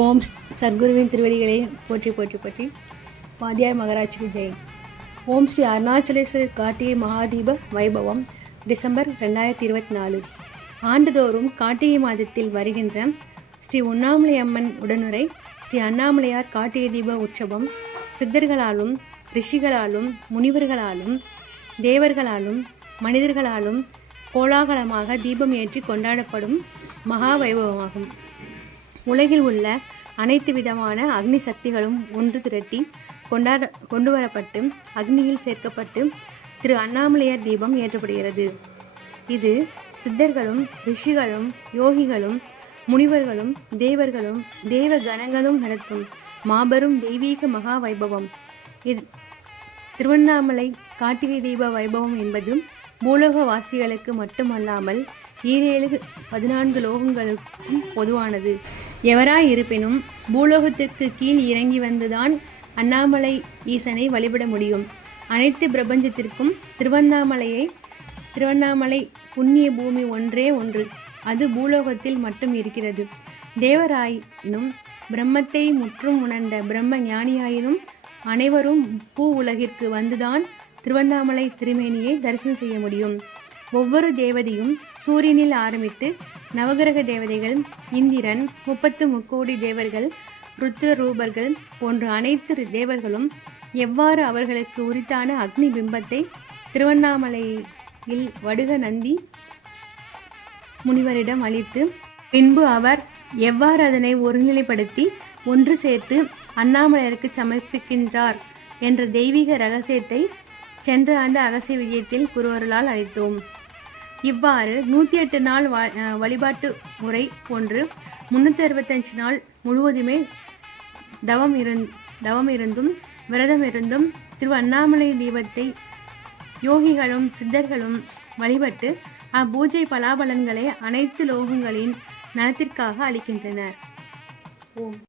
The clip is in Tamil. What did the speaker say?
ஓம் சர்க்குருவின் திருவடிகளை போற்றி போற்றி போற்றி. வாத்தியார் மகராஜ்க்கு ஜெய். ஓம் ஸ்ரீ அருணாச்சலேஸ்வரர் கார்த்திகை மகாதீப வைபவம் டிசம்பர் 2024. ஆண்டுதோறும் கார்த்திகை மாதத்தில் வருகின்ற ஸ்ரீ உண்ணாமலை அம்மன் உடனுரை ஸ்ரீ அண்ணாமலையார் கார்த்திகை தீப உற்சவம் சித்தர்களாலும் ரிஷிகளாலும் முனிவர்களாலும் தேவர்களாலும் மனிதர்களாலும் கோலாகலமாக தீபம் ஏற்றி கொண்டாடப்படும் மகா வைபவமாகும். உலகில் உள்ள அனைத்து விதமான அக்னி சக்திகளும் ஒன்று திரட்டி கொண்டு வரப்பட்டு அக்னியில் சேர்க்கப்பட்டு திரு அண்ணாமலையார் தீபம் ஏற்றப்படுகிறது. இது சித்தர்களும் ரிஷிகளும் யோகிகளும் முனிவர்களும் தேவர்களும் தேவ கணங்களும் நடத்தும் மாபெரும் தெய்வீக மகா வைபவம். திருவண்ணாமலை கார்த்திகை தீப வைபவம் என்பது பூலோக வாசிகளுக்கு மட்டுமல்லாமல் 14 லோகங்களுக்கும் பொதுவானது. எவராயிருப்பினும் பூலோகத்திற்கு கீழ் இறங்கி வந்துதான் அண்ணாமலை ஈசனை வழிபட முடியும். அனைத்து பிரபஞ்சத்திற்கும் திருவண்ணாமலை புண்ணிய பூமி ஒன்றே ஒன்று. அது பூலோகத்தில் மட்டும் இருக்கிறது. தேவராயினும் பிரம்மத்தை முற்றும் உணர்ந்த பிரம்ம ஞானியாயினும் அனைவரும் பூ உலகிற்கு வந்துதான் திருவண்ணாமலை திருமேனியை தரிசனம் செய்ய முடியும். ஒவ்வொரு தேவதையும் சூரியனில் ஆரம்பித்து நவகிரக தேவதைகள், இந்திரன், 33 தேவர்கள், ருத்ர ரூபர்கள் போன்ற அனைத்து தேவர்களும் எவ்வாறு அவர்களுக்கு உரித்தான அக்னி பிம்பத்தை திருவண்ணாமலையில் வடுக நந்தி முனிவரிடம் அளித்து பின்பு அவர் எவ்வாறு அதனை ஒருநிலைப்படுத்தி ஒன்று சேர்த்து அண்ணாமலையருக்கு சமர்ப்பிக்கின்றார் என்ற தெய்வீக இரகசியத்தை சென்ற ஆண்டு அகசிய விஜயத்தில் குருவர்களால் அளித்தோம். இவ்வாறு 108 நாள் வழிபாட்டு முறை போன்று 365 நாள் முழுவதுமே தவம் இருந்தும் விரதம் இருந்தும் திரு அண்ணாமலை தீபத்தை யோகிகளும் சித்தர்களும் வழிபட்டு அப்பூஜை பலாபலன்களை அனைத்து லோகங்களின் நலத்திற்காக அளிக்கின்றனர். ஓம்.